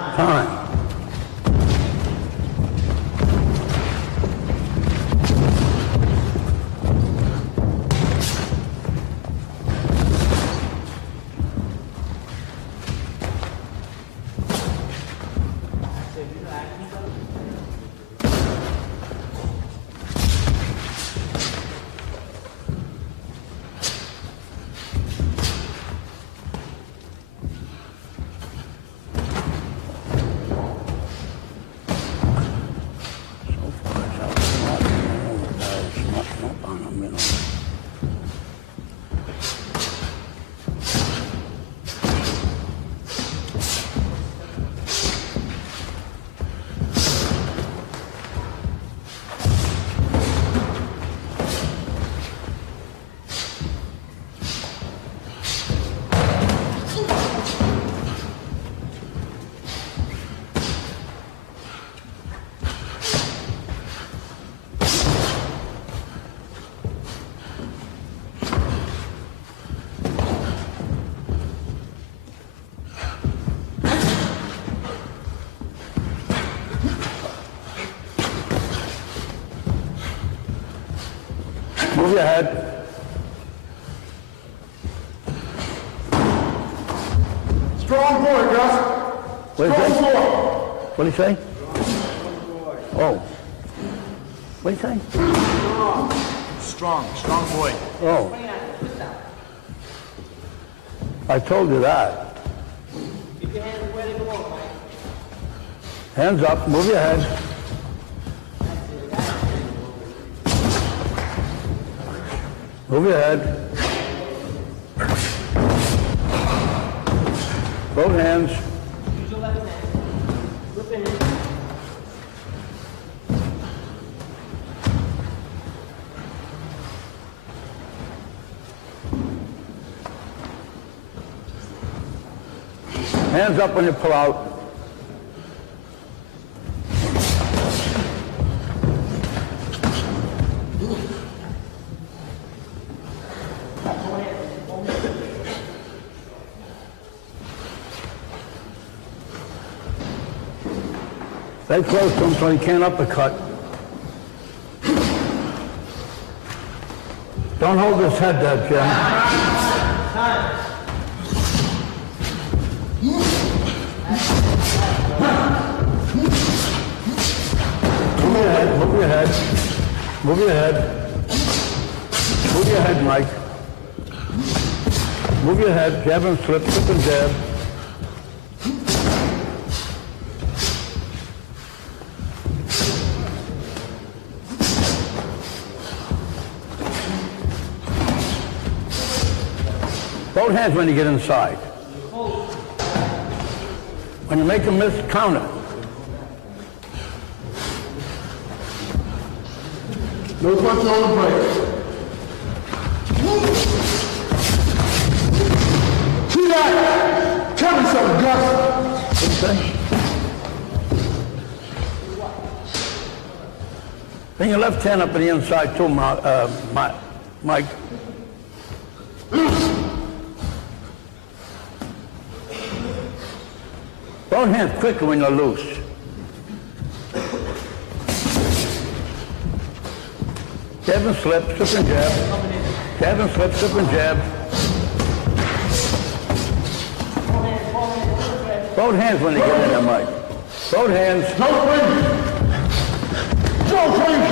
Time. Move your head. Strong boy, Gus. Strong boy. What did he say? Oh. What did he say? Strong boy. Oh. I told you that. Keep your hands where they belong, Mike. Hands up, move your head. Move your head. Both hands. Use your left hand. Flip your hand. Hands up when you pull out. Stay close to him so he can't uppercut. Don't hold his head there, Jim. Move your head. Move your head. Move your head, Mike. Move your head. Jab and slip and jab. Both hands when you get inside. When you make a miss, counter. No punch on the break. See that? Tell me something, Gus. What do you say? Bring your left hand up on the inside too, Mike. Both hands quicker when you're loose. Jab and slip and jab. Jab and slip and jab. Both hands when they get in there, Mike. Both hands. Don't breathe. Don't breathe.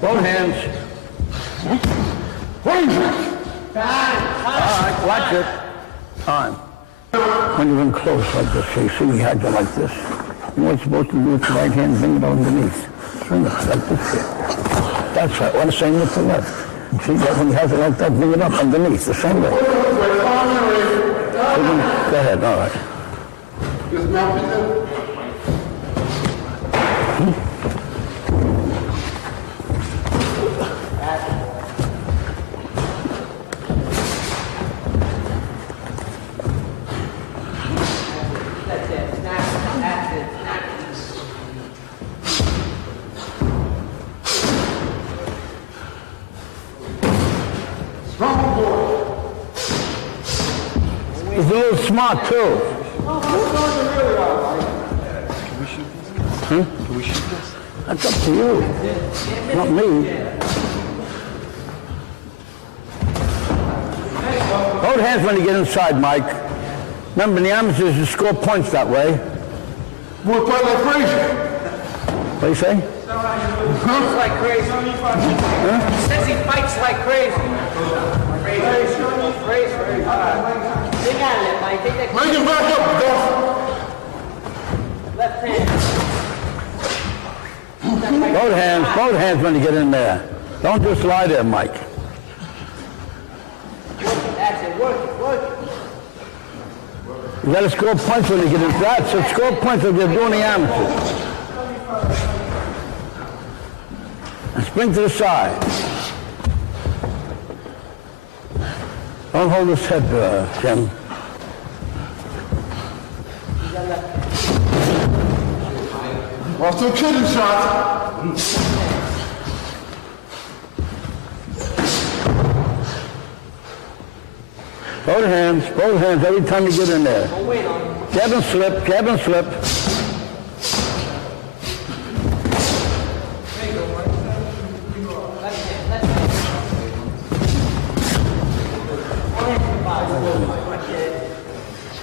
Both hands. Breathe. All right, watch it. Time. When you're in close like this, so you see we had you like this. You know what you're supposed to do with the right hand? Bring it underneath. Swing it like this here. That's right. One same with the left. And see that when he has it like that, bring it up underneath, the same way. Go ahead, all right. He's a little smart too. Oh, Can we shoot this? That's up to you. Not me. Hold hands when you get inside, Mike. Remember, in the amateurs, you score points that way. We'll fight like crazy. What do you say? Fights like crazy. He says he fights like crazy. Crazy. Take out it, Mike. Take that. Bring him back up, Gus. Left hand. Both hands when you get in there. Don't just lie there, Mike. That's it. Work it. You got to score points when you get into that. So score points when you're doing the amateurs. And spring to the side. Don't hold his head, Jim. Off to a killing shot. Both hands, every time you get in there. Jab and slip.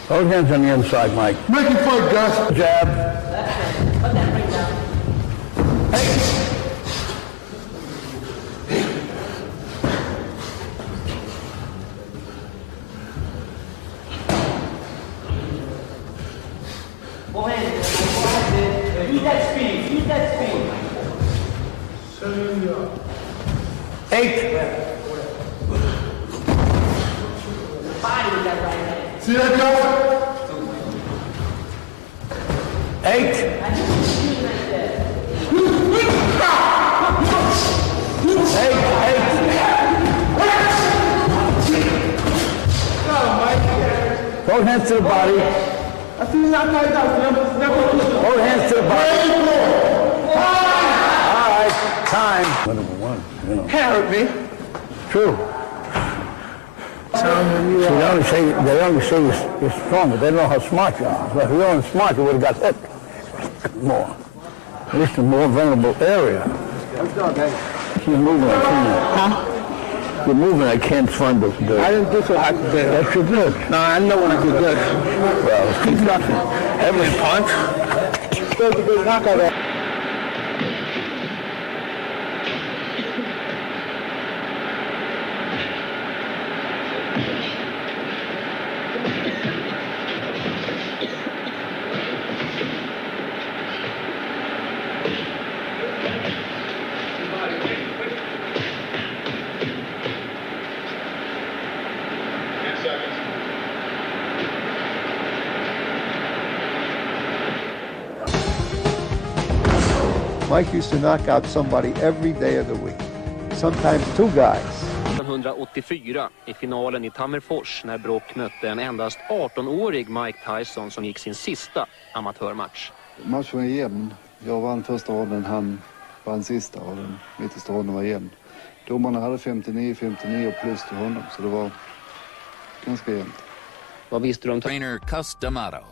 Both hands on the inside, Mike. Make him fight, Gus. Jab. Put that ring down. Go ahead. Use that speed. 8. Body with that right hand. See that, Gus? 8. Both hands to the body. Both hands to the body. All right, time. Number one, you know. Hurt me. True. See, they only say you're strong, but they don't know how smart you are. So if you weren't smart, you would have got hit more. At least a more vulnerable area. You're moving, I can't. You're moving, I can't find the... I didn't do so hard today. That's your good. No, I know when I do good. Well, it's concussion. Every punch. Supposed to be a knockout. Mike used to knock out somebody every day of the week, sometimes two guys. 1984 i finalen i Tammerfors när Brock mötte en endast 18-årig Mike Tyson som gick sin sista amatörmatch. Matchen var jämn. Jag vann första ronden, han vann sista och den mittersta ronden var jämn. Domarna hade 59 plus till honom, så det var ganska jämnt. Vad visste du om Trainer Cus D'Amato.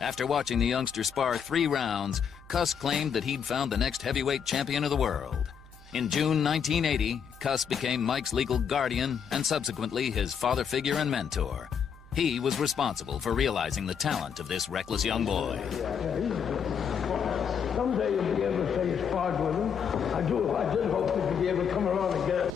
After watching the youngster spar 3 rounds, Cus claimed that he'd found the next heavyweight champion of the world. In June 1980, Cus became Mike's legal guardian and subsequently his father figure and mentor. He was responsible for realizing the talent of this reckless young boy. Someday you'll be able to say you sparred with him. I did hope that you'd be able to come around and get it.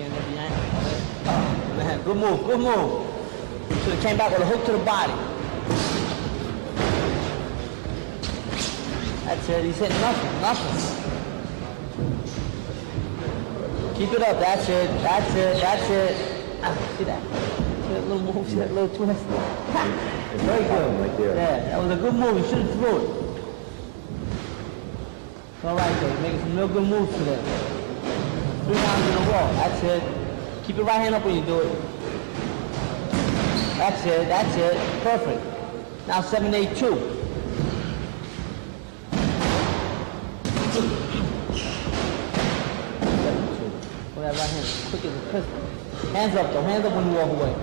in at the ankle. Man, good move, good move. Should have came back with a hook to the body. That's it, he's hitting nothing. Keep it up, that's it. Ah, see that? See that little move, see that little twist? Very good. Yeah, that was a good move, you should have threw it. It's all right, though, you're making some real good moves today. 3 rounds in a row, that's it. Keep your right hand up when you do it. That's it, perfect. Now 7-8-2. That right hand, quick as a pistol. Hands up though, hands up when you walk away.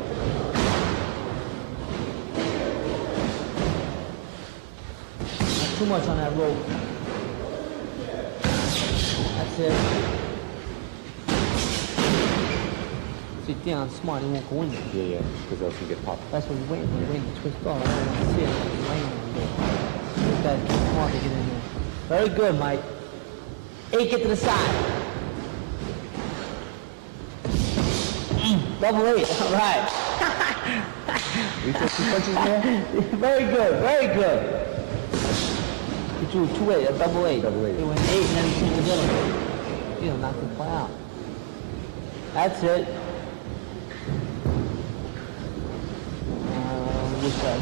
Not too much on that rope. That's it. See, Dion's smart, he won't go in there. Yeah, because else you get popped. That's what he's waiting to twist off. I don't want to see it. He's laying on there. This guy's smart to get in there. Very good, Mike. 8, get to the side. Double 8, all right. You took 2 punches there? Very good. You threw 2-8, a double 8. Double 8. He went 8 and then he came to Dylan. You know, knocked the play out. That's it. Which side?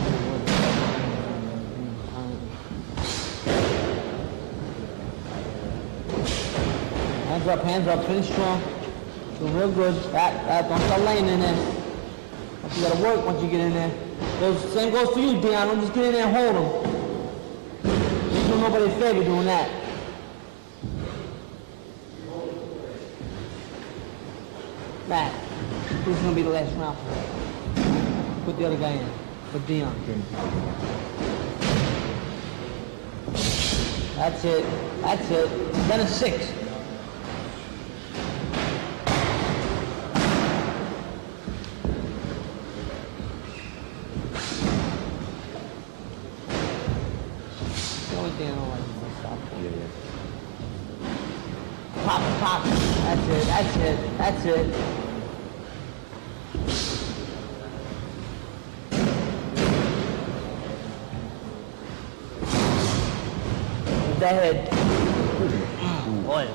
Hands up, finish strong. Feel real good. That, don't start laying in there. You gotta work once you get in there. Same goes for you, Dion. Don't just get in there and hold him. You do nobody a favor doing that. Back. This is gonna be the last round. Put the other guy in. Put Dion. That's it. Then it's 6. Pop. That's it. With that head. Boy.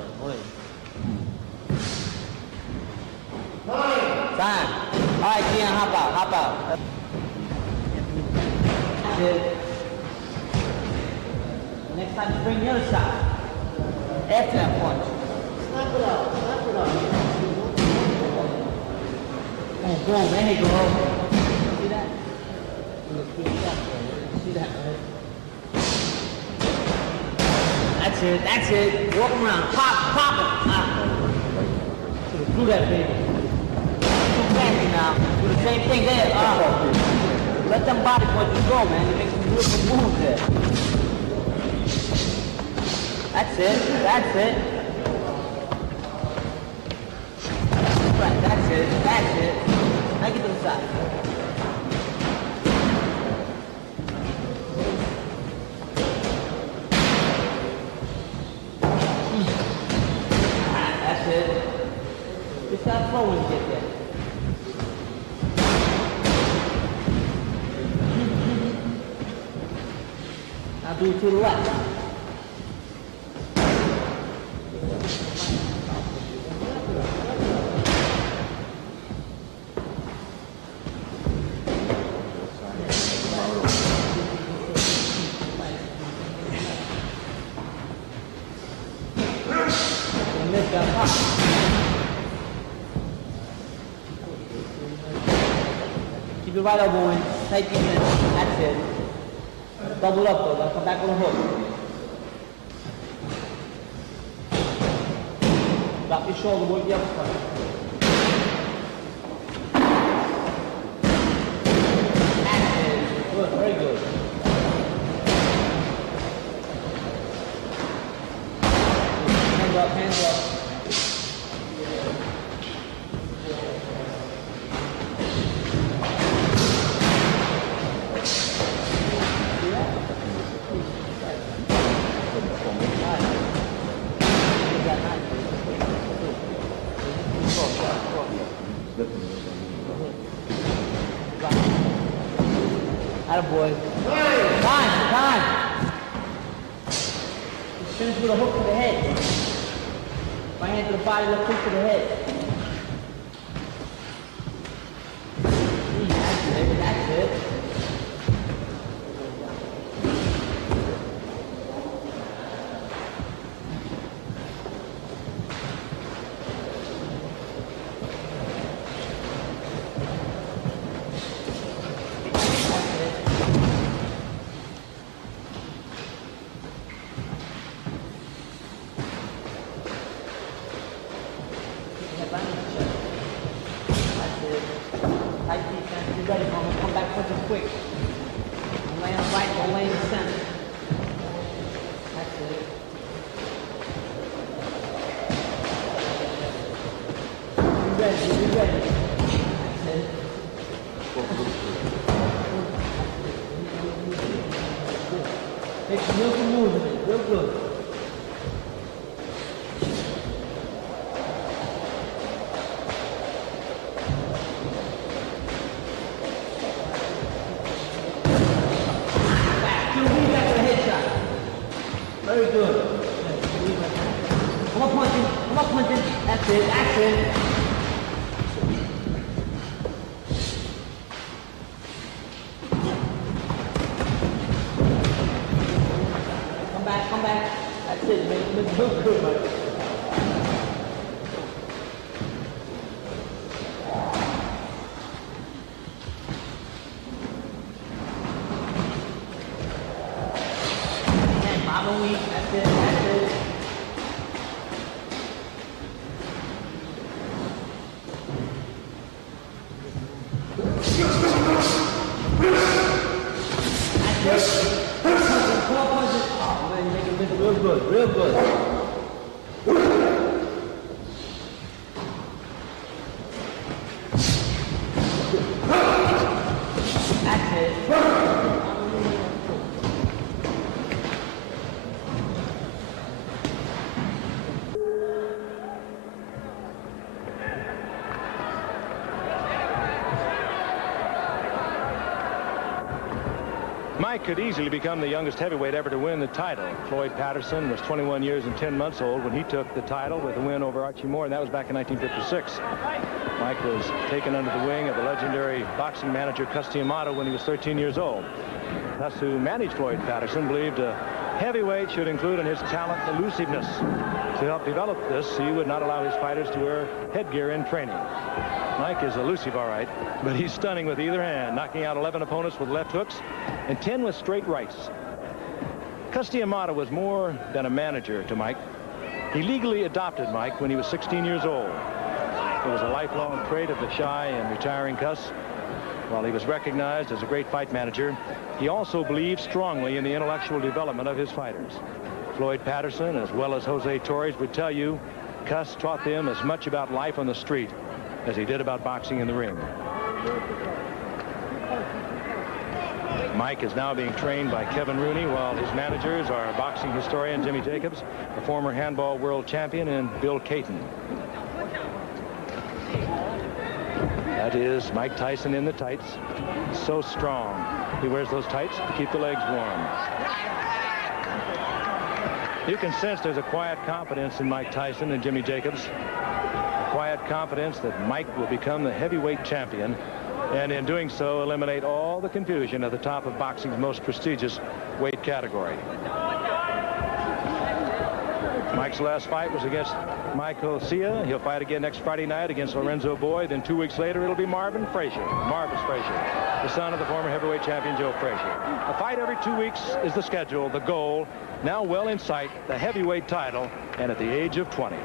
Time. All right, Dion, hop out. That's it. Next time you bring the other side. After that punch. Snap it up. Oh, boom, there you go. See that? See that, right? That's it. Walk around. Pop it. Should have threw that baby. Too fancy now. Do the same thing there. Let them body punches go, man. You make some real good moves there. That's it. Right, that's it. Now get to the side. That's it. Just start flow when you get there. Now do it to the left. Keep your right elbow in, tight deep in. That's it. Double up though, gotta come back with a hook. Drop your shoulder, work the uppercut. That's it. Good, very good. Hands up. Attaboy. Time. Just finish with a hook to the head. Right hand to the body, left hook to the head. That's it. Mike could easily become the youngest heavyweight ever to win the title. Floyd Patterson was 21 years and 10 months old when he took the title with a win over Archie Moore, and that was back in 1956. Mike was taken under the wing of the legendary boxing manager Cus D'Amato when he was 13 years old. Cus, who managed Floyd Patterson, believed a heavyweight should include in his talent elusiveness. To help develop this, he would not allow his fighters to wear headgear in training. Mike is elusive, all right, but he's stunning with either hand, knocking out 11 opponents with left hooks and 10 with straight rights. Cus D'Amato was more than a manager to Mike. He legally adopted Mike when he was 16 years old. It was a lifelong trait of the shy and retiring Cus. While he was recognized as a great fight manager, he also believed strongly in the intellectual development of his fighters. Floyd Patterson, as well as Jose Torres, would tell you Cus taught them as much about life on the street as he did about boxing in the ring. Mike is now being trained by Kevin Rooney, while his managers are boxing historian Jimmy Jacobs, a former handball world champion, and Bill Caton. That is Mike Tyson in the tights. So strong. He wears those tights to keep the legs warm. You can sense there's a quiet confidence in Mike Tyson and Jimmy Jacobs. A quiet confidence that Mike will become the heavyweight champion, and in doing so eliminate all the confusion at the top of boxing's most prestigious weight category. Mike's last fight was against Michael Sia. He'll fight again next Friday night against Lorenzo Boyd. Then 2 weeks later, it'll be Marvin Frazier. Marvis Frazier, the son of the former heavyweight champion Joe Frazier. A fight every 2 weeks is the schedule, the goal. Now well in sight, the heavyweight title, and at the age of 20.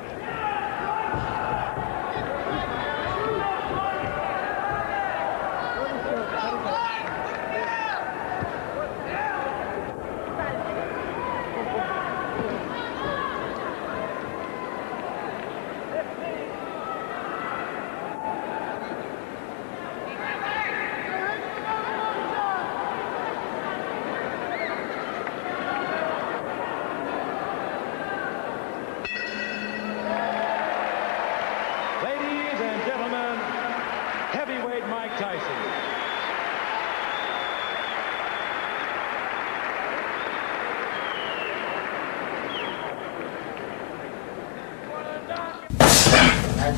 A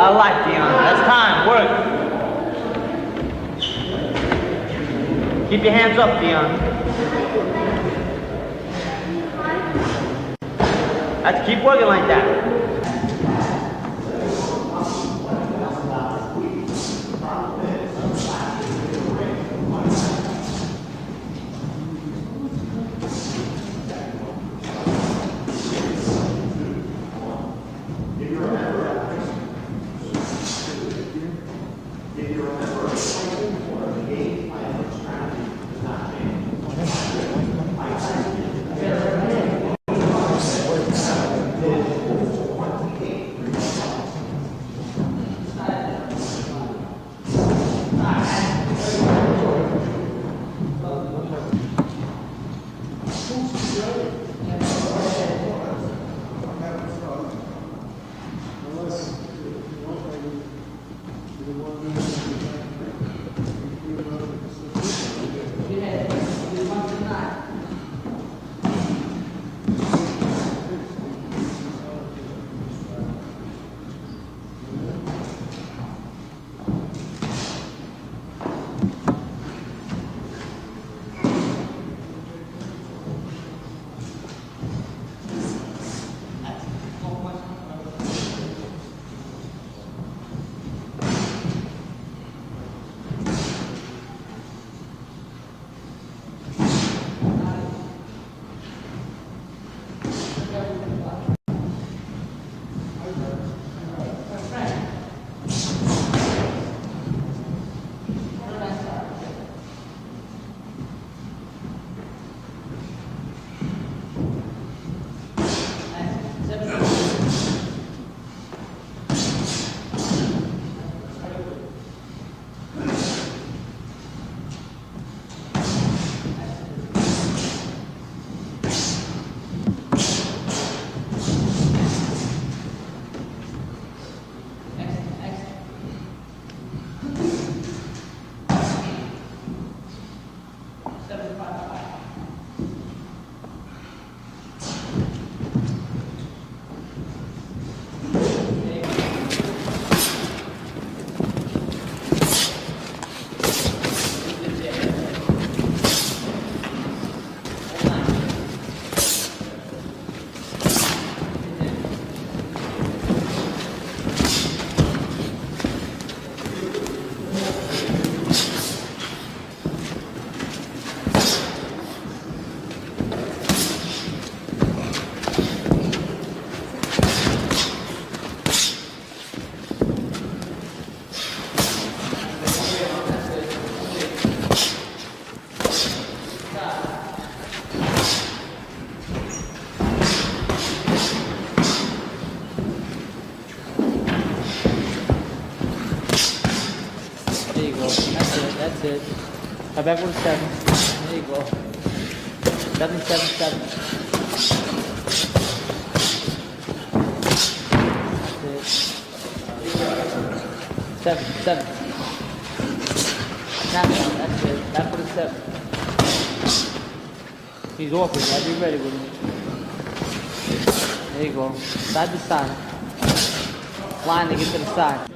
lot of life, Dion. That's time. Work. Keep your hands up, Dion. Have to keep working like that. That's it. Come back with a 7. There you go. 7, 7, 7. That's it. 7, 7. Now, that's it. Back with a 7. He's awkward. I'll be ready with him. There you go. Side to side. Line to get to the side.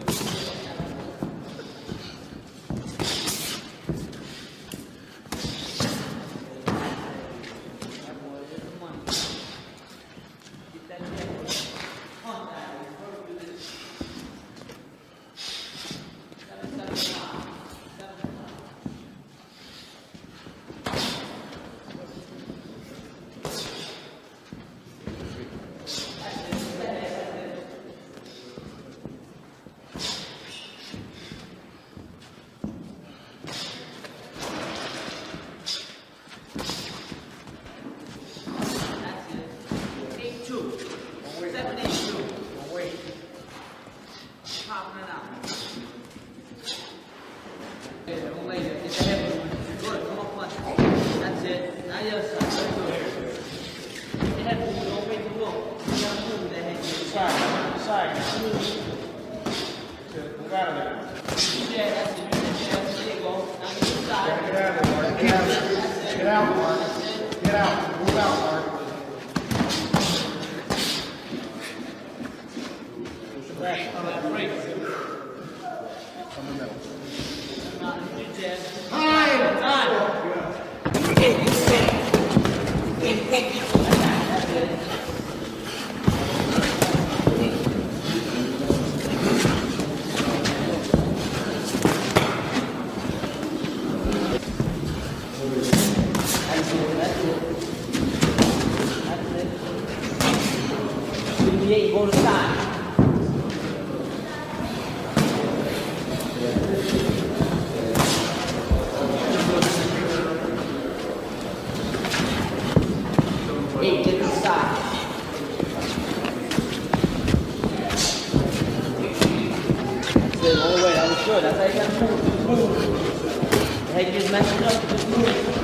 Go to the side. Hey, get to the side. That's it, all the way. That was good. That's how you gotta move. The head gets messed up. Just move.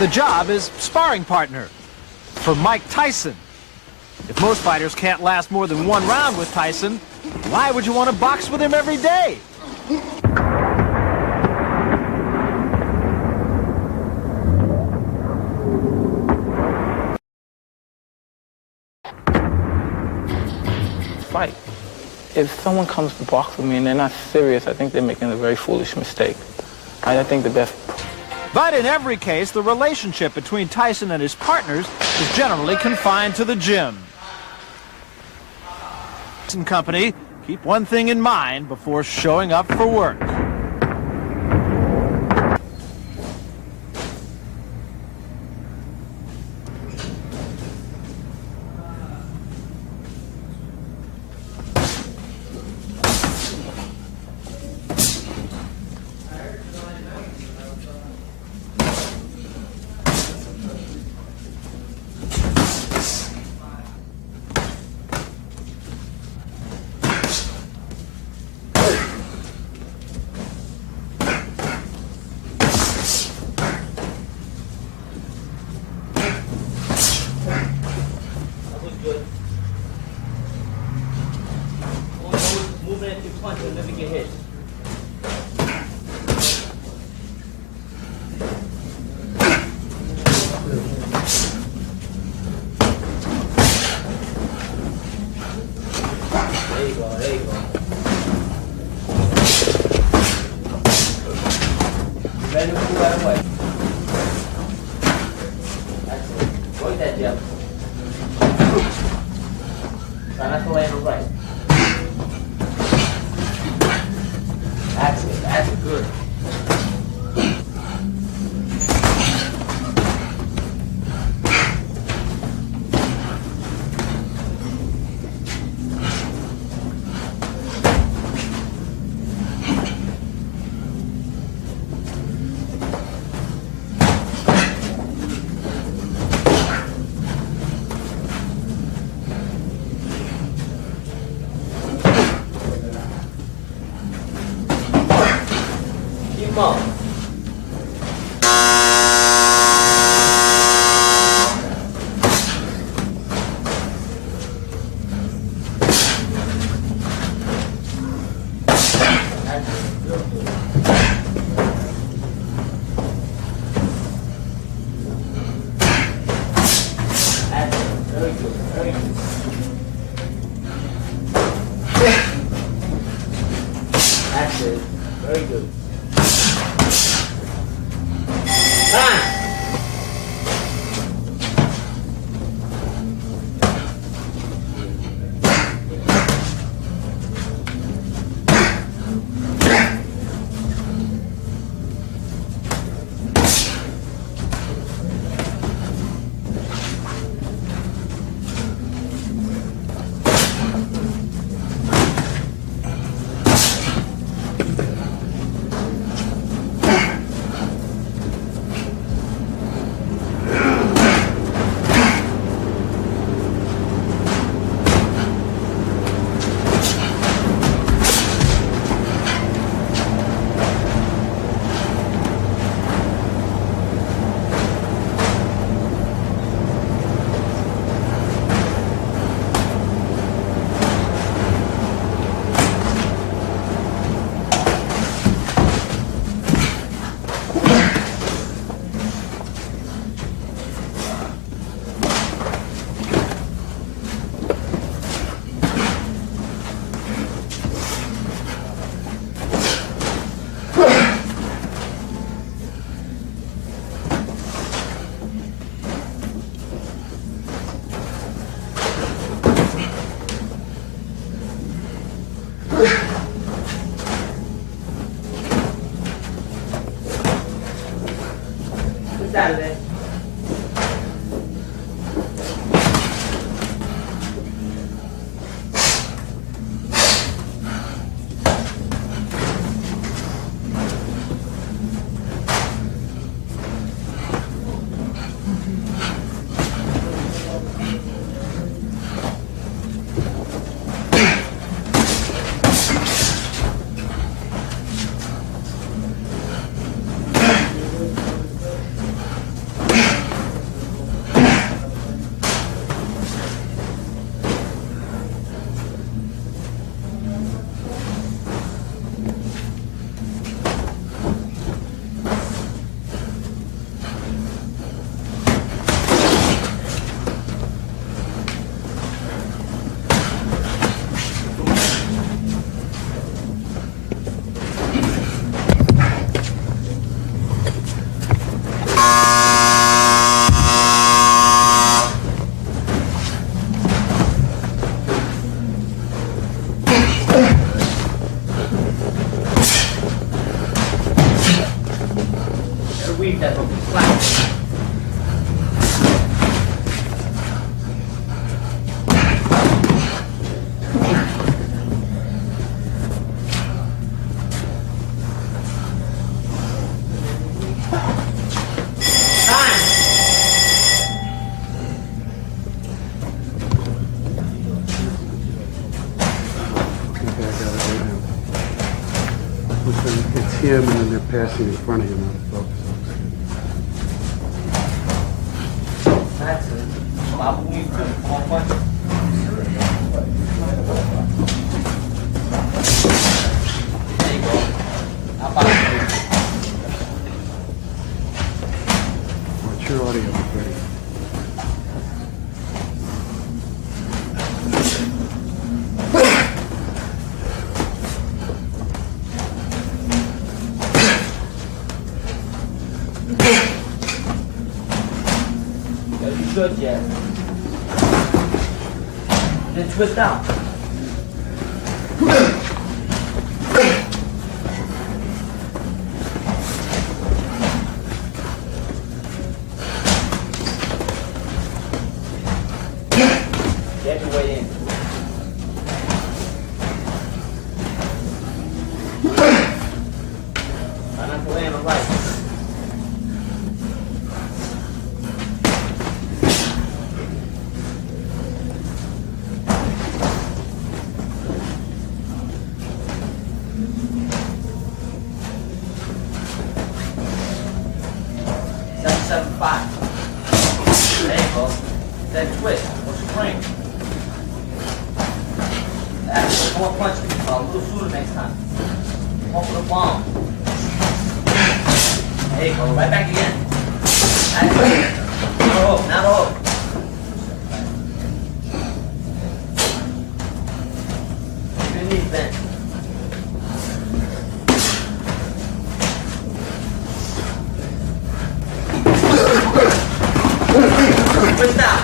The job is sparring partner for Mike Tyson. If most fighters can't last more than one round with Tyson, why would you want to box with him every day? Fight. If someone comes to box with me and they're not serious, I think they're making a very foolish mistake. I think the best. But in every case, the relationship between Tyson and his partners is generally confined to the gym. Tyson Company keep one thing in mind before showing up for work. Come on. That's it. Very good. Time. What's out of there? Weave that hook flat. It's him, and then they're passing in front of him out of focus. That's it. Stop moving. Come on, punch. There you go. Now back. Watch your audio, Freddie. Good, yeah. Then twist down. Get your way in. Try not to land on right. more punch, a little sooner next time. One for the bomb. There you go, right back again. That's it. Now the hook, now the hook. Keep your knees bent. Twist out.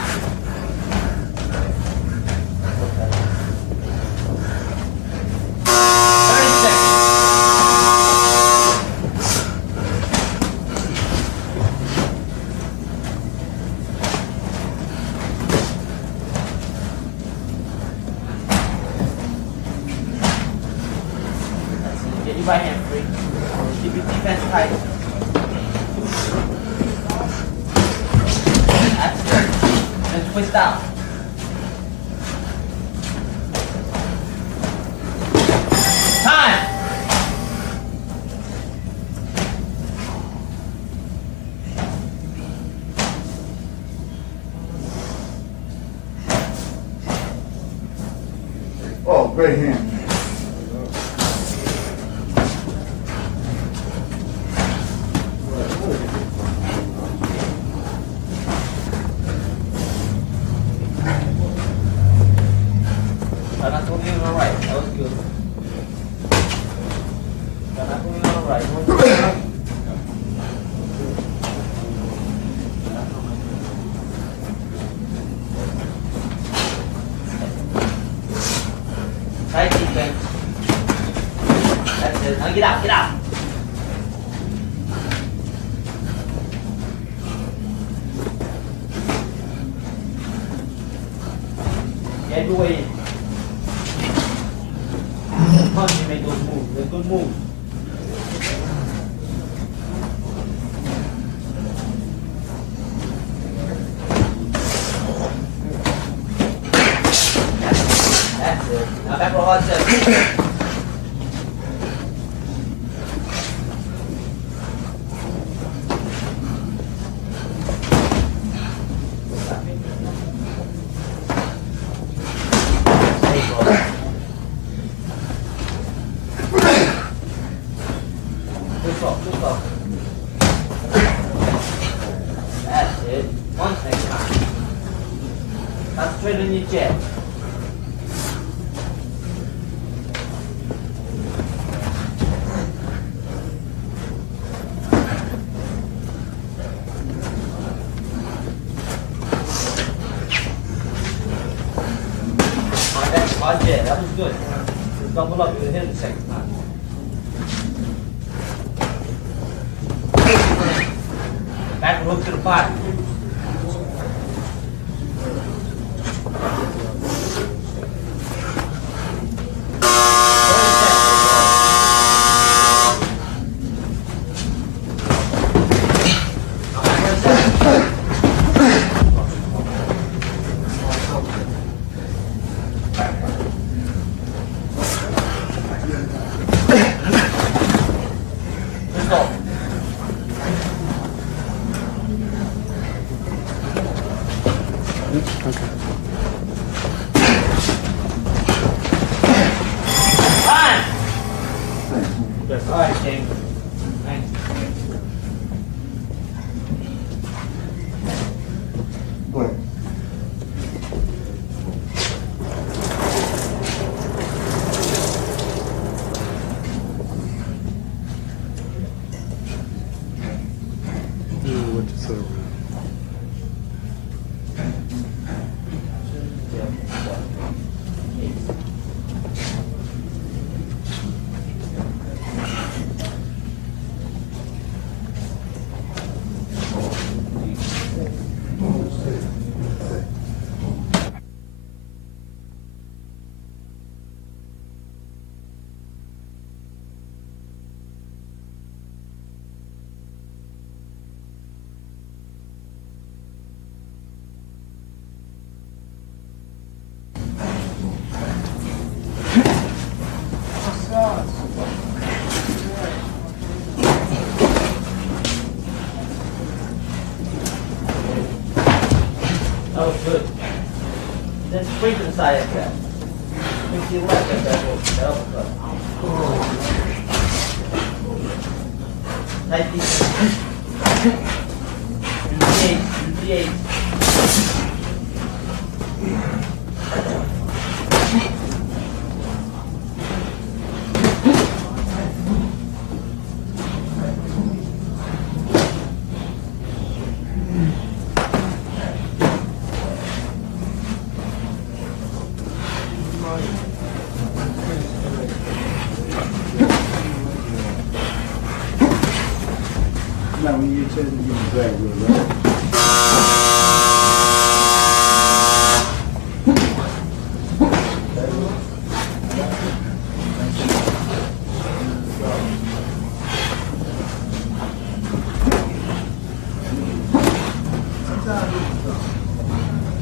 Get your right hand free. Keep your defense tight. That's it. Then twist out. Time! Oh, great hand. Try not to lean on the right. That was good. Try not to lean on the right. Tight defense. That's it. Now get out, get out. Get your way in. Punch and make those moves. They're good moves. That's it. Now back for a hard set. There you go. Twist off, twist off. That's it. One next time. Concentrate on your jab. Hard jab, that was good. Just double up, you're gonna hit it the second time. Back hook to the body. Time! All right, James. Thanks. Go ahead. What you say, man? That was good. Then straight to the side after that. Now, when you said you were drag wheel, right?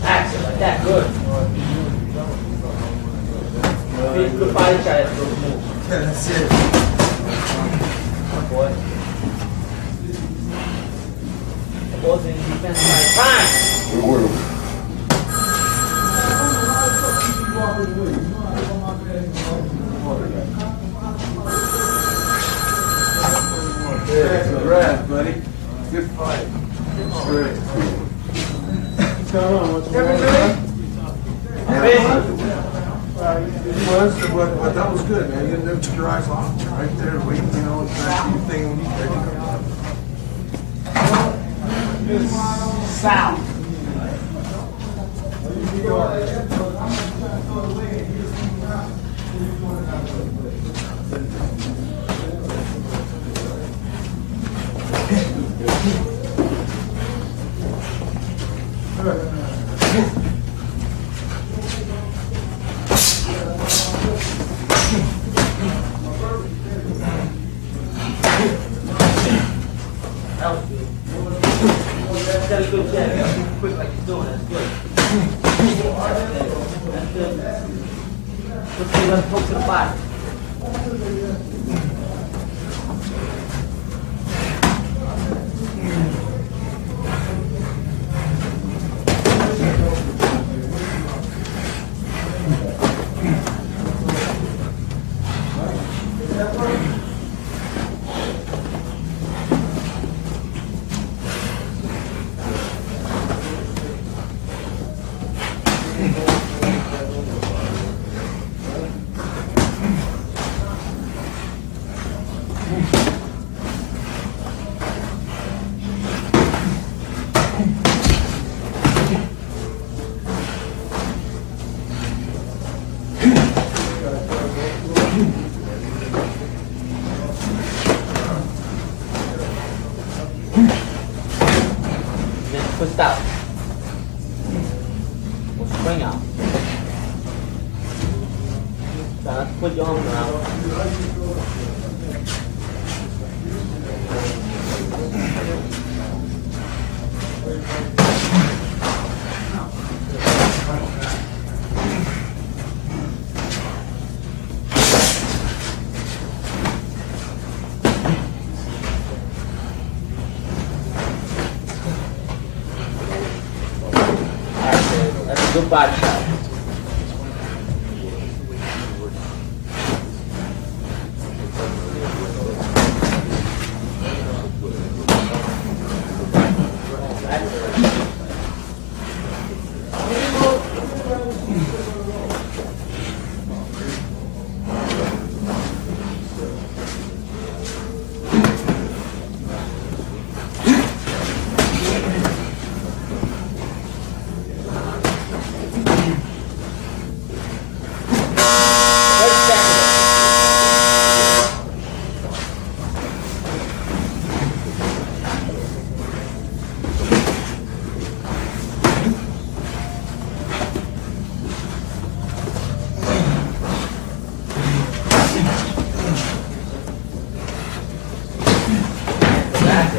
Action like that, good. Good body shot, good move. Yeah, that's it. Boy. The ball's in defense by time. Yeah, congrats, buddy. Good fight. Great. What's going on? What's going on? But that was good, man. You never took your eyes off. Right there, waiting, you know, trying to see the thing when you Sound. Got a good check. Quick like he's doing. That's good. That's good. Let's see, let's hook to the body. Twist out. Or spring out. Try not to put your arms around. That's a good body shot.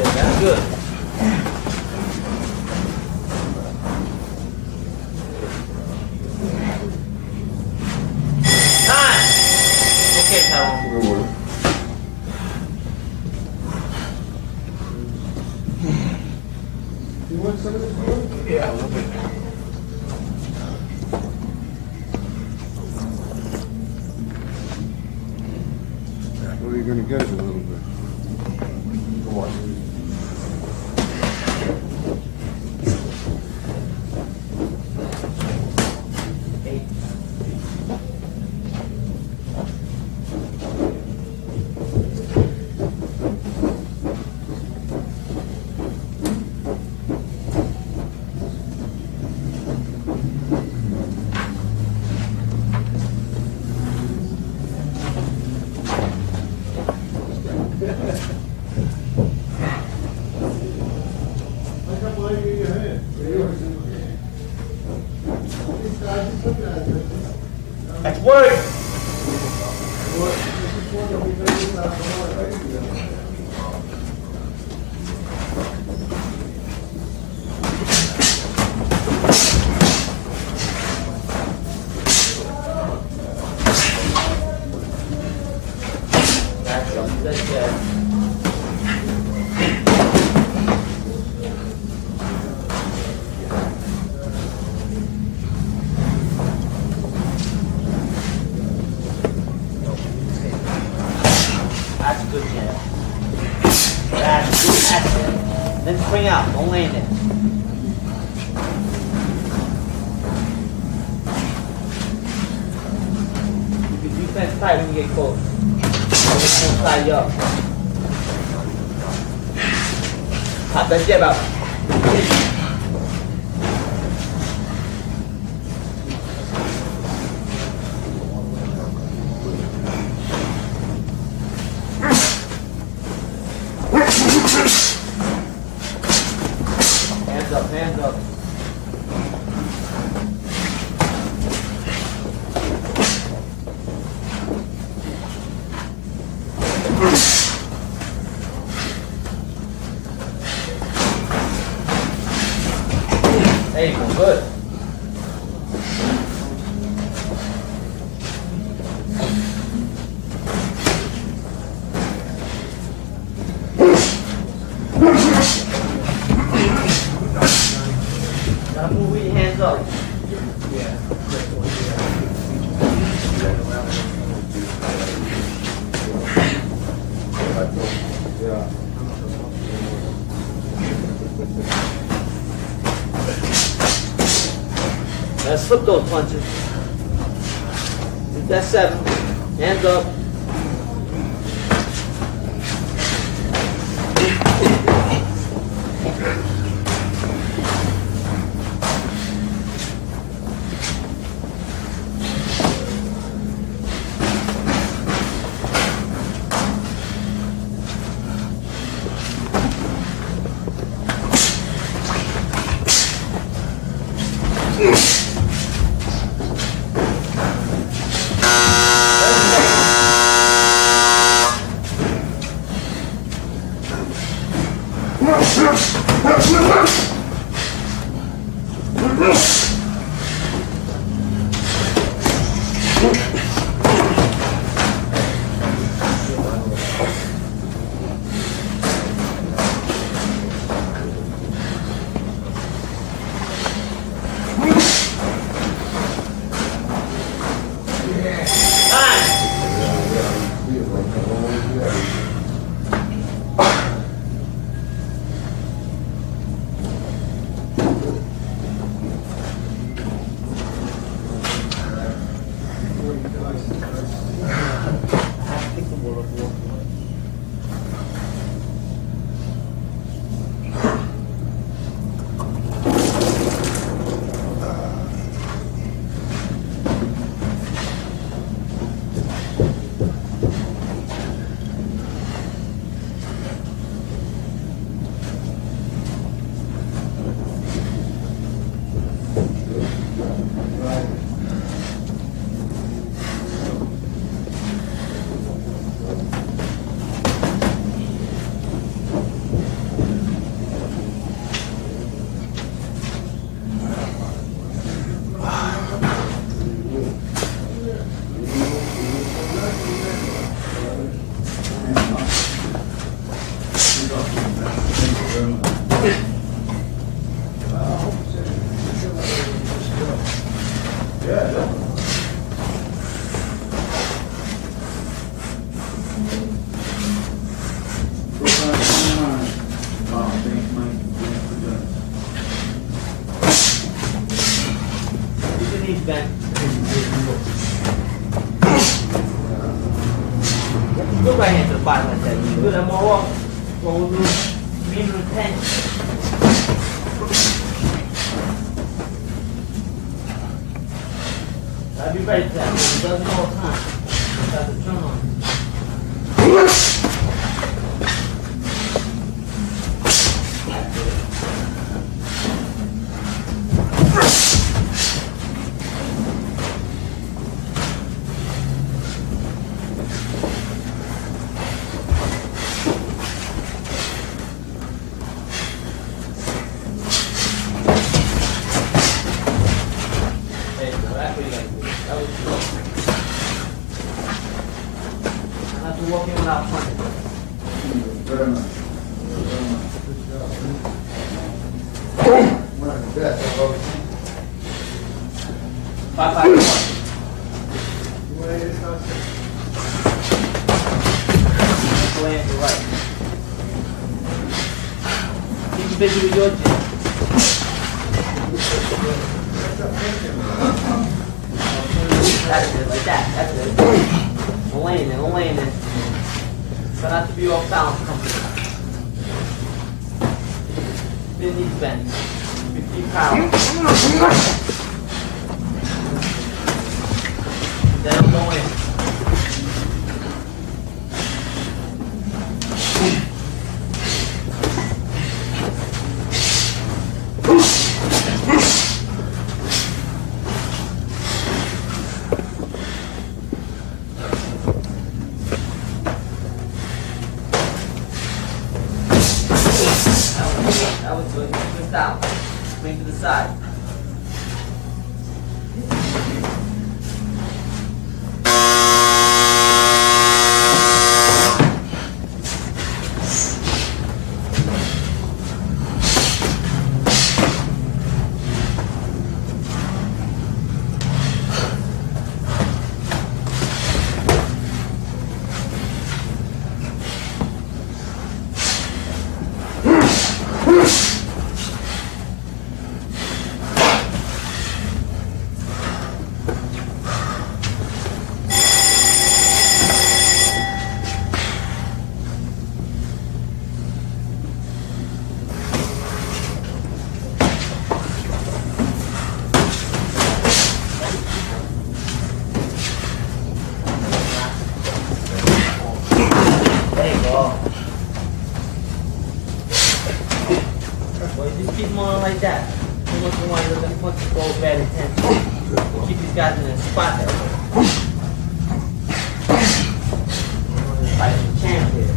That's good. Time. Okay, Tyrone. You want some of this food? Yeah, a little bit. goes a little bit. Go on. That's work. That's good, Jeff. That's good. That's it. Then spring out. Don't land it. Your defense tight when you get close. It's gonna tie you up. Pop that jab out. Hands up, hands up. There you go, good. Gotta move with your hands up. Let's flip those punches. That's 7. Hands up. the body like that. You do that more often. We'll do medium 10. I'll be ready for that. It doesn't all the time. You have to turn on. Walking without punching. Very much. Five. Land to right. Keep busy with your gym. That's it, like that. That's it. We're laying it. Try not to be off balance comfortable. Spin these bends. 50 pounds. Then go in. That was good. Twist out. Swing to the side. Just keep them on like that. Once in a while, you're going to go bad intensity. Keep these guys in a spot that way. We're fighting the champ here.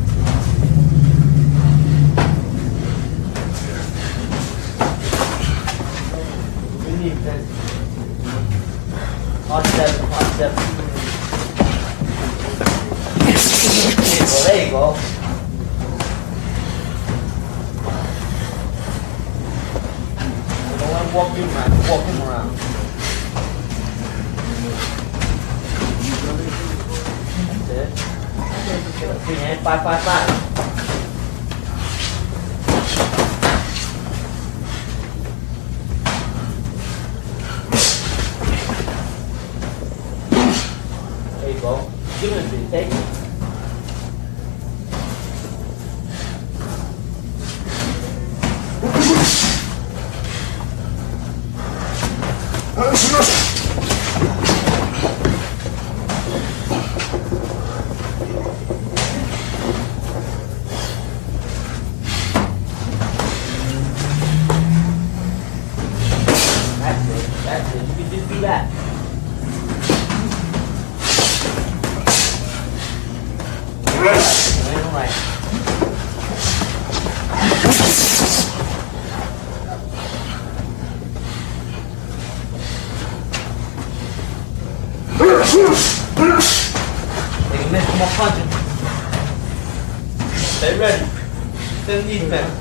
We need intensity. Hard step. There you go. Walk him around. That's it. Free hand, 5. There you go. Give it to you, take it. That's it. You can just do that. Right. Take a minute, more punching. Stay ready. Stay in defense.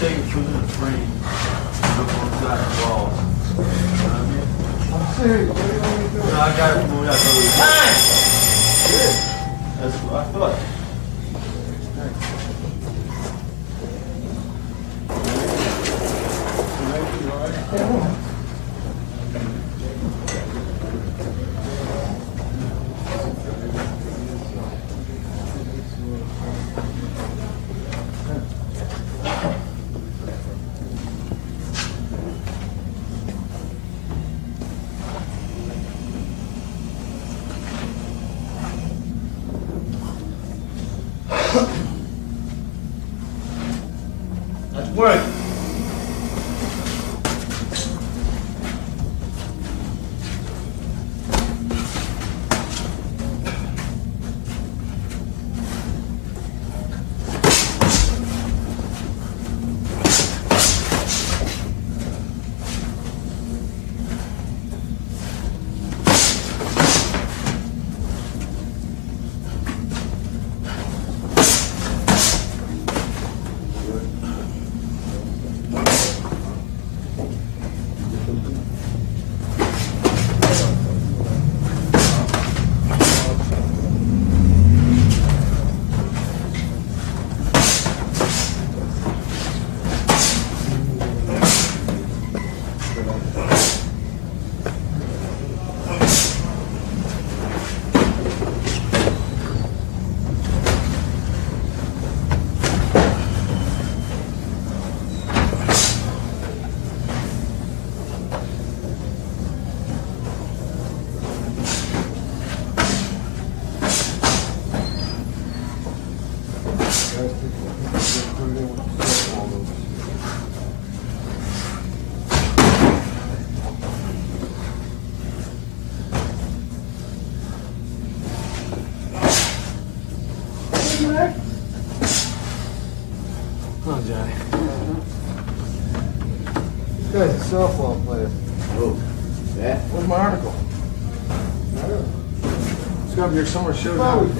take it from the frame. Look on the wall. You know what I mean? I'm serious. What do you want me to do? No, I got it from that. Time! That's what I thought. That's work. Come on, Johnny. This guy's a softball player. Oh, that? Where's my article? It's got to be here somewhere. Show down.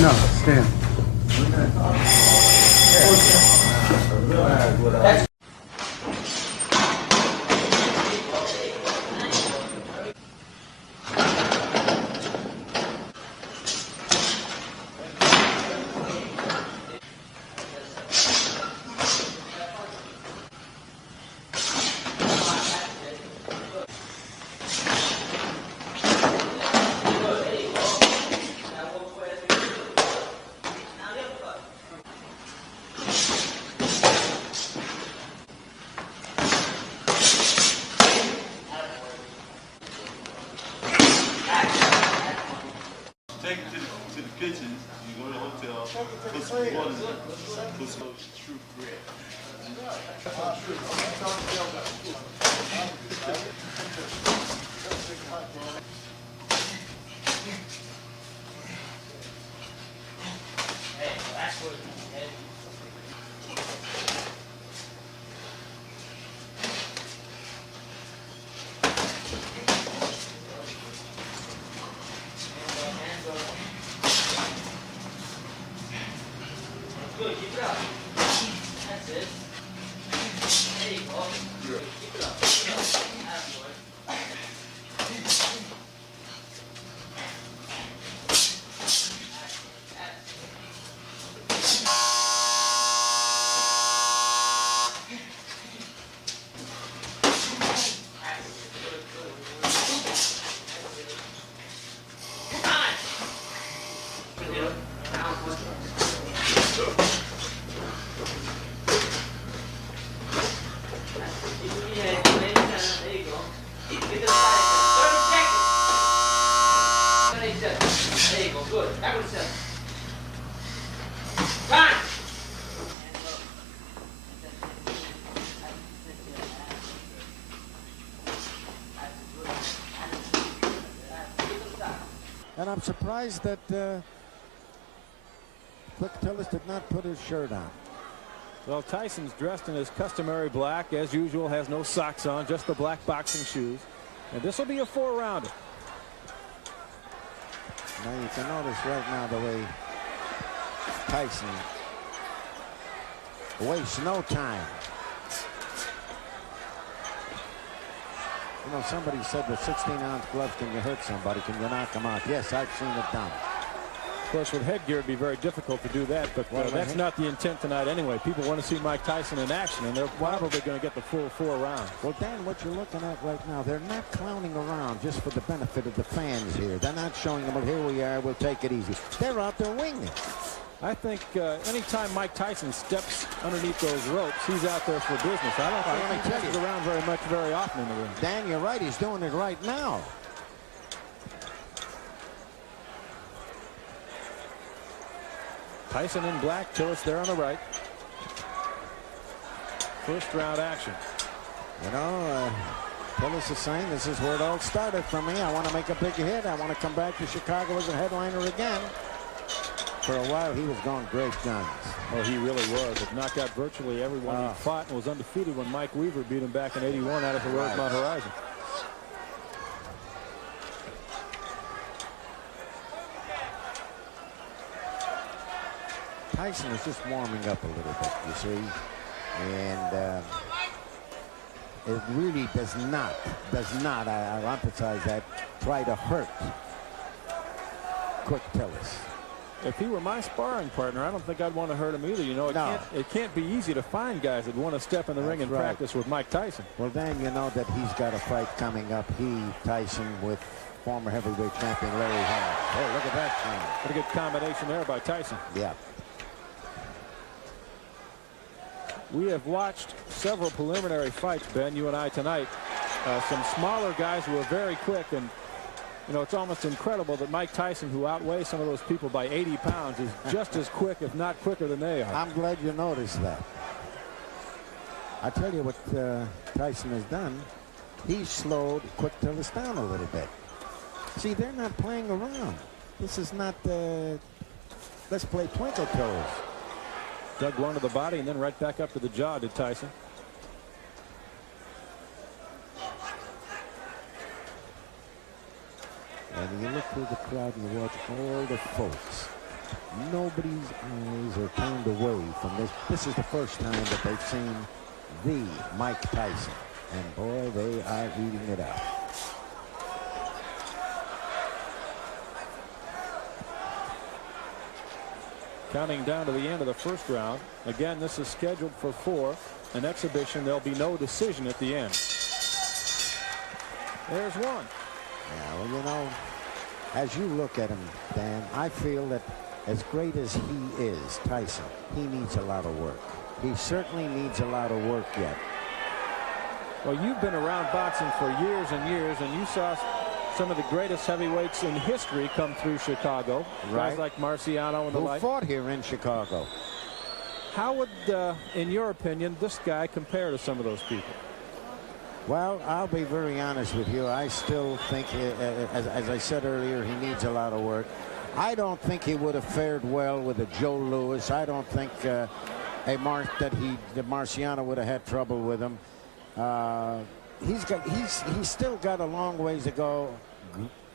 No, stand. Take it to the kitchen. You go to the hotel. Put some water in it. Put some true bread. Hey, that's what Good, keep it up. That's it. There you go. Good. Keep it up. Keep it up. That's good. And I'm surprised that Quick Tillis did not put his shirt on. Well, Tyson's dressed in his customary black, as usual, has no socks on, just the black boxing shoes. And this will be a 4-rounder. Now you can notice right now the way Tyson wastes no time. You know, somebody said with 16-ounce gloves, can you hurt somebody? Can you knock them out? Yes, I've seen it done. Of course, with headgear, it'd be very difficult to do that, but that's not the intent tonight anyway. People want to see Mike Tyson in action, and they're probably going to get the full 4 rounds. Well, Dan, what you're looking at right now, they're not clowning around just for the benefit of the fans here. They're not showing them, well, here we are, we'll take it easy. They're out there winging. I think anytime Mike Tyson steps underneath those ropes, he's out there for business. I don't think he touches around very often in the ring. Dan, you're right. He's doing it right now. Tyson in black, Tillis there on the right. First round action. You know, Tillis is saying this is where it all started for me. I want to make a big hit. I want to come back to Chicago as a headliner again. For a while, he was going great guns. Oh, he really was. It knocked out virtually everyone he fought and was undefeated when Mike Weaver beat him back in '81 out of the Rosemont Horizon. Tyson is just warming up a little bit, you see. And it really does not, I'll emphasize that, try to hurt Quick Tillis. If he were my sparring partner, I don't think I'd want to hurt him either. You know, it can't be easy to find guys that want to step in the ring and practice with Mike Tyson. Well, then you know that he's got a fight coming up. Tyson, with former heavyweight champion Larry Hall. Oh, look at that thing. What a good combination there by Tyson. Yeah. We have watched several preliminary fights, Ben, you and I tonight. Some smaller guys who are very quick, and you know, it's almost incredible that Mike Tyson, who outweighs some of those people by 80 pounds, is just as quick, if not quicker than they are. I'm glad you noticed that. I tell you what Tyson has done. He's slowed Quick Tillis down a little bit. See, they're not playing around. This is not, let's play twinkle toes. Dug one to the body and then right back up to the jaw, did Tyson. And you look through the crowd and you watch all the folks. Nobody's eyes are turned away from this. This is the first time that they've seen the Mike Tyson. And boy, they are eating it up. Counting down to the end of the first round. Again, this is scheduled for 4. An exhibition. There'll be no decision at the end. There's one. Yeah, well, you know, as you look at him, Dan, I feel that as great as he is, Tyson, he needs a lot of work. He certainly needs a lot of work yet. Well, you've been around boxing for years and years, and you saw some of the greatest heavyweights in history come through Chicago. Right. Guys like Marciano and the Who like. fought here in Chicago. How would, in your opinion, this guy compare to some of those people? Well, I'll be very honest with you. I still think, as I said earlier, he needs a lot of work. I don't think he would have fared well with a Joe Louis. I don't think that Marciano would have had trouble with him. He's still got a long ways to go.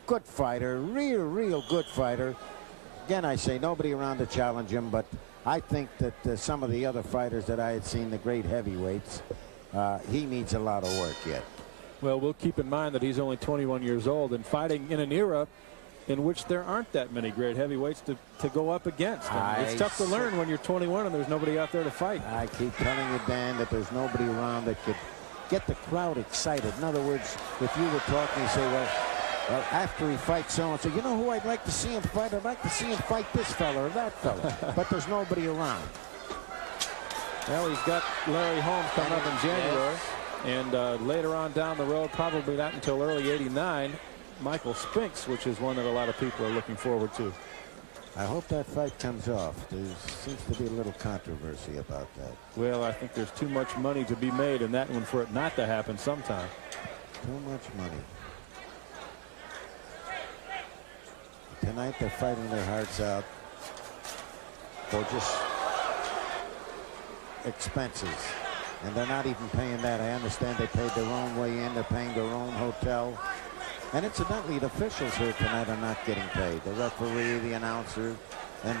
Good fighter, real good fighter. again, I say nobody around to challenge him, but I think that some of the other fighters that I had seen, the great heavyweights, he needs a lot of work yet. Well, we'll keep in mind that he's only 21 years old and fighting in an era in which there aren't that many great heavyweights to go up against. It's tough to learn when you're 21 and there's nobody out there to fight. I keep telling you, Dan, that there's nobody around that could get the crowd excited. In other words, if you were talking, say, well, after he fights so-and-so, you know who I'd like to see him fight? I'd like to see him fight this fella or that fella. But there's nobody around. Well, he's got Larry Holmes coming up in January. And later on down the road, probably not until early '89, Michael Spinks, which is one that a lot of people are looking forward to. I hope that fight comes off. There seems to be a little controversy about that. Well, I think there's too much money to be made in that one for it not to happen sometime. Too much money. Tonight they're fighting their hearts out for just expenses. And they're not even paying that. I understand they paid their own way in. They're paying their own hotel. And incidentally, the officials here tonight are not getting paid. The referee, the announcer, and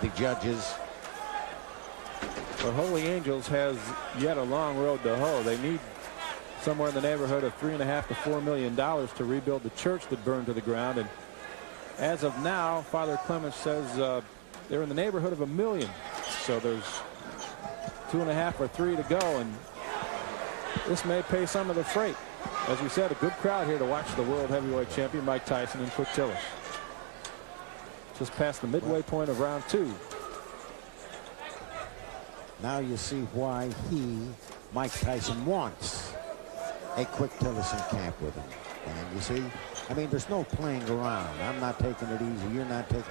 the judges. Well, Holy Angels has yet a long road to hoe. They need somewhere in the neighborhood of $3.5 to $4 million to rebuild the church that burned to the ground. And as of now, Father Clements says they're in the neighborhood of $1 million. So there's 2.5 or 3 to go, and this may pay some of the freight. As we said, a good crowd here to watch the world heavyweight champion Mike Tyson and Quick Tillis. Just past the midway point of round 2. Now you see why Mike Tyson, wants a Quick Tillis in camp with him. And you see, I mean, there's no playing around. I'm not taking it easy. You're not taking.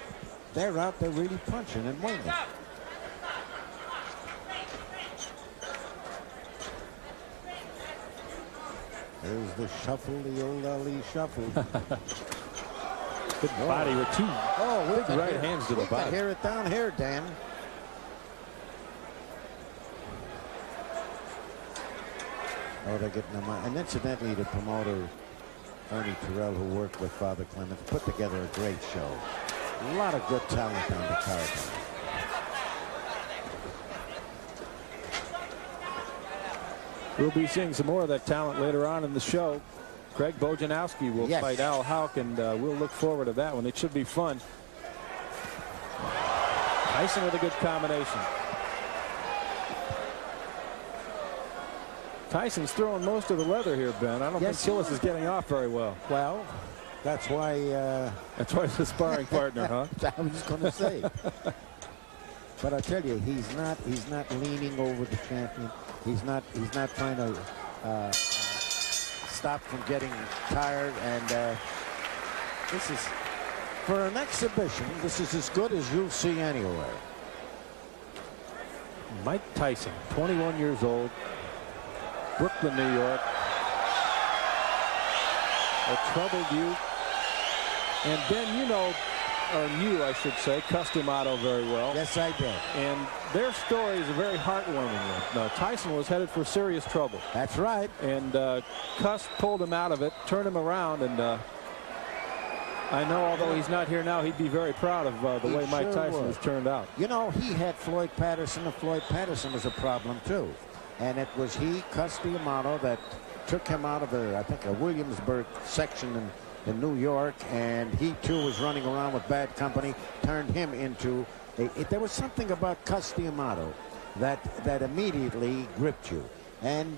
They're out there really punching and winging. There's the shuffle, the old Ali shuffle. Good body with two big right hands to the body. We can hear it down here, Dan. Oh, they're getting them out. And incidentally, the promoter, Ernie Terrell, who worked with Father Clements, put together a great show. A lot of good talent on the card. We'll be seeing some more of that talent later on in the show. Craig Bojanowski will fight Al Houck, and we'll look forward to that one. It should be fun. Tyson with a good combination. Tyson's throwing most of the leather here, Ben. I don't think Tillis is getting off very well. Well, that's why he's a sparring partner, huh? I was just going to say. But I tell you, he's not leaning over the champion. He's not trying to stop from getting tired. And this is, for an exhibition, this is as good as you'll see anywhere. Mike Tyson, 21 years old, Brooklyn, New York. A troubled youth. And Ben, you know, or knew, I should say, Cus D'Amato very well. Yes, I did. And their story is a very heartwarming one. Tyson was headed for serious trouble. That's right. And Cus pulled him out of it, turned him around, and I know, although he's not here now, he'd be very proud of the way Mike Tyson has turned out. You know, he had Floyd Patterson, and Floyd Patterson was a problem, too. And it was Cus D'Amato, that took him out of I think a Williamsburg section in New York, and he too was running around with bad company, turned him into there was something about Cus D'Amato that immediately gripped you, and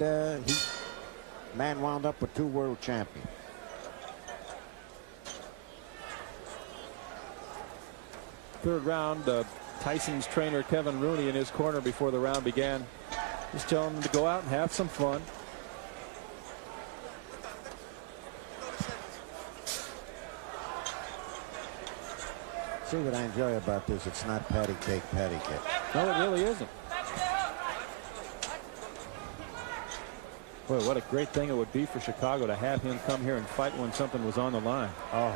man wound up with 2 world champions. Third round, Tyson's trainer Kevin Rooney in his corner before the round began, just telling him to go out and have some fun. See what I enjoy about this, it's not patty cake. No, it really isn't. Boy, what a great thing it would be for Chicago to have him come here and fight when something was on the line. Oh.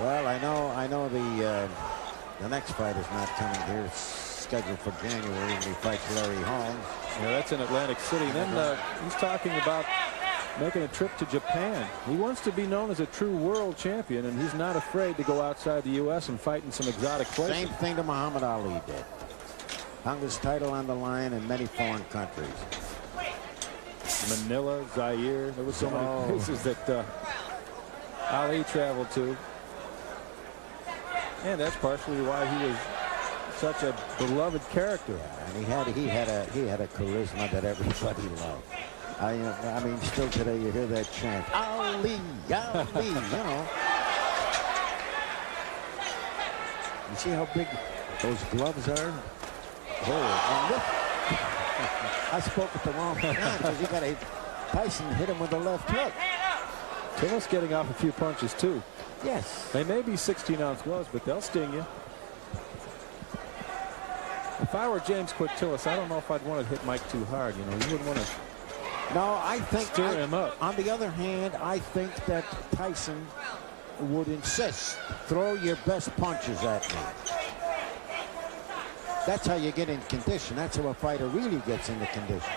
Well, I know the next fight is not coming here. It's scheduled for January, and he fights Larry Holmes. Yeah, that's in Atlantic City. And then he's talking about making a trip to Japan. He wants to be known as a true world champion, and he's not afraid to go outside the U.S. and fight in some exotic places. Same thing that Muhammad Ali did. Hung his title on the line in many foreign countries. Manila, Zaire, there were so many places that Ali traveled to. And that's partially why he was such a beloved character. Yeah, and he had a charisma that everybody loved. I mean, still today you hear that chant, Ali, Ali, you know. You see how big those gloves are? Oh, and look. I spoke at the wrong time because you got to Tyson hit him with a left hook. Tillis getting off a few punches too. Yes. They may be 16-ounce gloves, but they'll sting you. If I were James Quick Tillis, I don't know if I'd want to hit Mike too hard. You know, you wouldn't want to. No, I think stir him up. On the other hand, I think that Tyson would insist, throw your best punches at me. That's how you get in condition. That's how a fighter really gets into condition.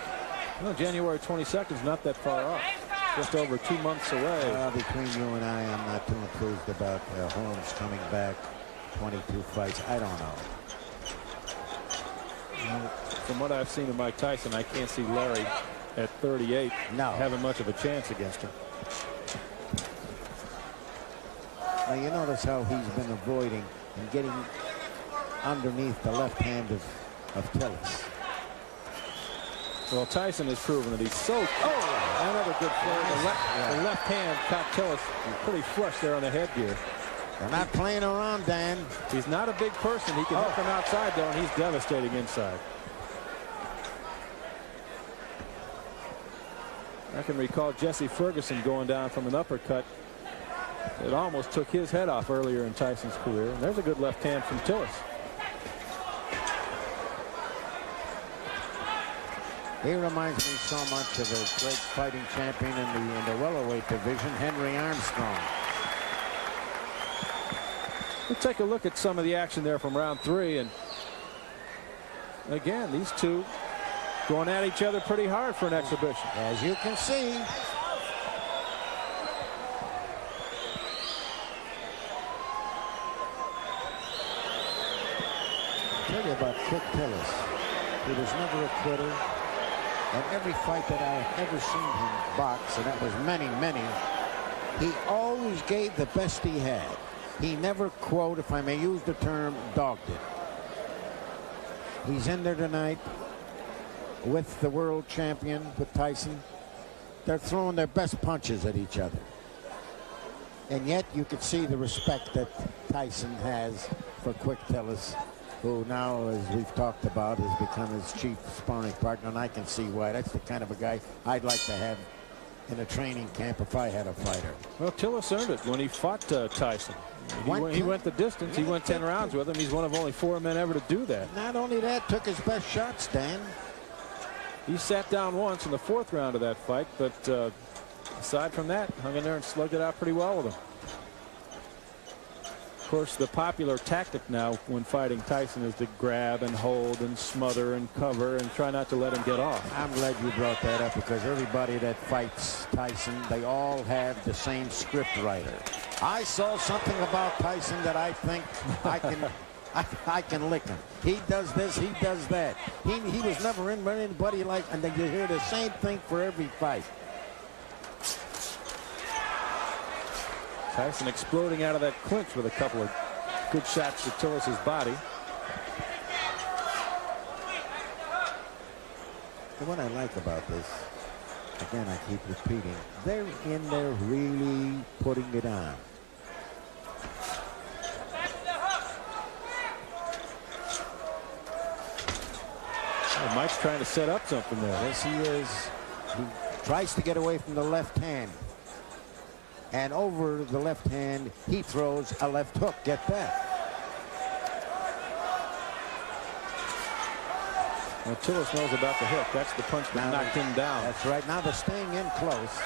Well, January 22nd is not that far off. Just over 2 months away. Between you and I, I'm not too enthused about Holmes coming back. 22 fights. I don't know. From what I've seen of Mike Tyson, I can't see Larry at 38 having much of a chance against him. Now you notice how he's been avoiding and getting underneath the left hand of Tillis. Well, Tyson has proven that he's so. Oh, another good play. The left hand caught Tillis pretty flush there on the headgear. They're not playing around, Dan. He's not a big person. He can hook him outside, though, and he's devastating inside. I can recall Jesse Ferguson going down from an uppercut. It almost took his head off earlier in Tyson's career. And there's a good left hand from Tillis. He reminds me so much of a great fighting champion in the welterweight division, Henry Armstrong. We'll take a look at some of the action there from round 3. And again, these two going at each other pretty hard for an exhibition. As you can see. Tell you about Quick Tillis. He was never a quitter. And every fight that I have ever seen him box, and that was many, many, he always gave the best he had. He never, quote, if I may use the term, dogged it. He's in there tonight with the world champion, with Tyson. They're throwing their best punches at each other. And yet you could see the respect that Tyson has for Quick Tillis, who now, as we've talked about, has become his chief sparring partner, and I can see why. That's the kind of a guy I'd like to have in a training camp if I had a fighter. Well, Tillis earned it when he fought Tyson. He went the distance. He went 10 rounds with him. He's one of only 4 men ever to do that. Not only that, took his best shots, Dan. He sat down once in the 4th round of that fight, but aside from that, hung in there and slugged it out pretty well with him. Of course, the popular tactic now when fighting Tyson is to grab and hold and smother and cover and try not to let him get off. I'm glad you brought that up, because everybody that fights Tyson, they all have the same script writer. I saw something about Tyson that I think I can lick him. He does this, he does that. He was never in with anybody like, and then you hear the same thing for every fight. Tyson exploding out of that clinch with a couple of good shots to Tillis's body. And what I like about this, again, I keep repeating, they're in there really putting it on. Well, Mike's trying to set up something there. Yes, he is. He tries to get away from the left hand. And over the left hand, he throws a left hook. Get that. Well, Tillis knows about the hook. That's the punch that knocked him down. That's right. Now they're staying in close.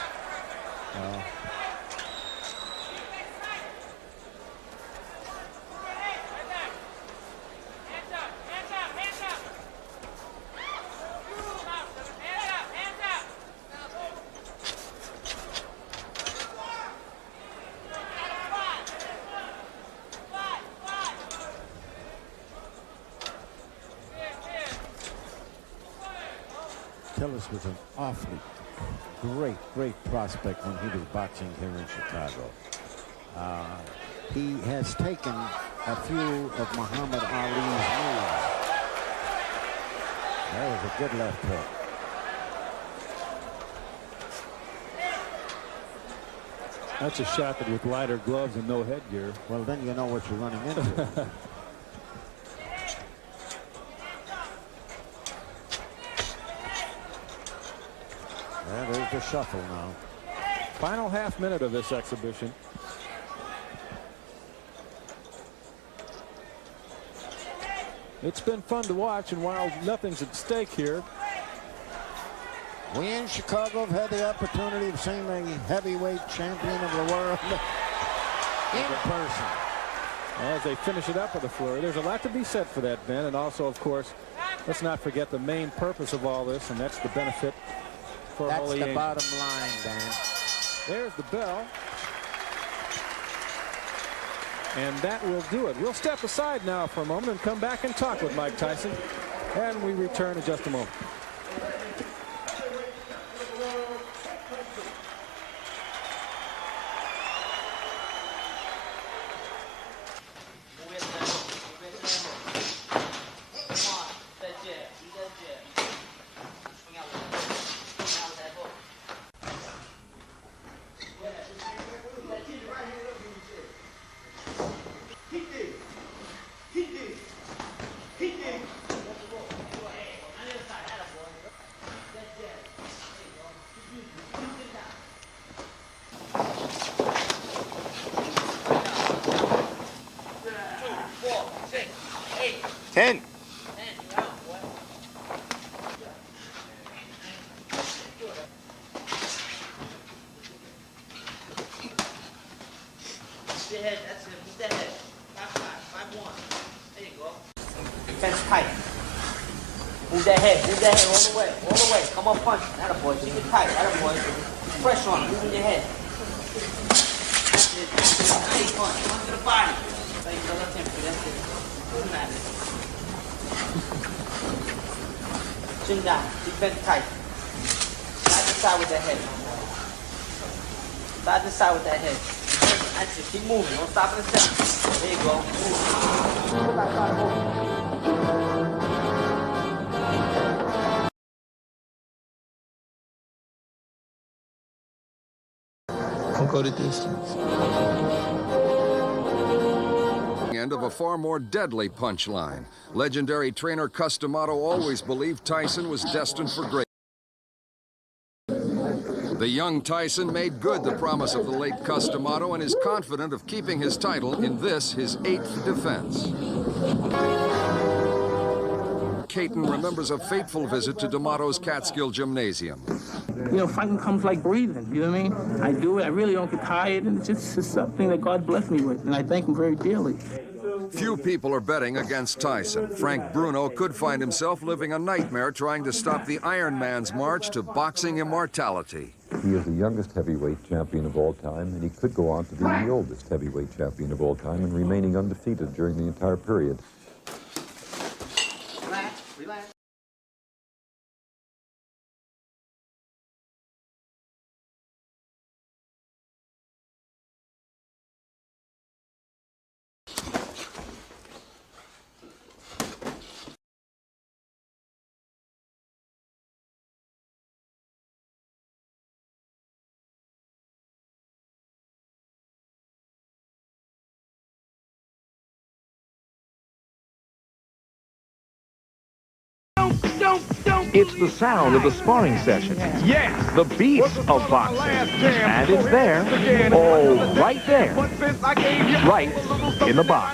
Tillis was an awfully great prospect when he was boxing here in Chicago. He has taken a few of Muhammad Ali's moves. That was a good left hook. That's a shot that with lighter gloves and no headgear. Well, then you know what you're running into. There's the shuffle now. Final half minute of this exhibition. It's been fun to watch, and while nothing's at stake here, we in Chicago have had the opportunity of seeing a heavyweight champion of the world in person. as they finish it up with a flurry. There's a lot to be said for that, Ben, and also, of course, let's not forget the main purpose of all this, and that's the benefit for Holy Angels. That's the bottom line, Dan. There's the bell. And that will do it. We'll step aside now for a moment and come back and talk with Mike Tyson. And we return in just a moment. Move that head all the way, Come on, punch. That a boy, keep it tight. That a boy. Pressure on it, moving your head. That's it. Nice punch. Punch to the body. There you go, that's him. That's it. Doing that. Chin down. Keep it tight. Side to side with that head. Side to side with that head. That's it. Keep moving. Don't stop in the center. There you go. Move. Put that side over. Go to distance. End of a far more deadly punchline. Legendary trainer Cus D'Amato always believed Tyson was destined for greatness. The young Tyson made good the promise of the late Cus D'Amato and is confident of keeping his title in this, his 8th defense. Caton remembers a fateful visit to D'Amato's Catskill Gymnasium. You know, fighting comes like breathing, you know what I mean? I do it, I really don't get tired, and it's just something that God blessed me with, and I thank him very dearly. Few people are betting against Tyson. Frank Bruno could find himself living a nightmare trying to stop the Iron Man's march to boxing immortality. He is the youngest heavyweight champion of all time, and he could go on to be the oldest heavyweight champion of all time and remaining undefeated during the entire period. Relax, relax. It's the sound of the sparring session. Yes! The beat of boxing. And it's there. Oh, right there. Right in the box.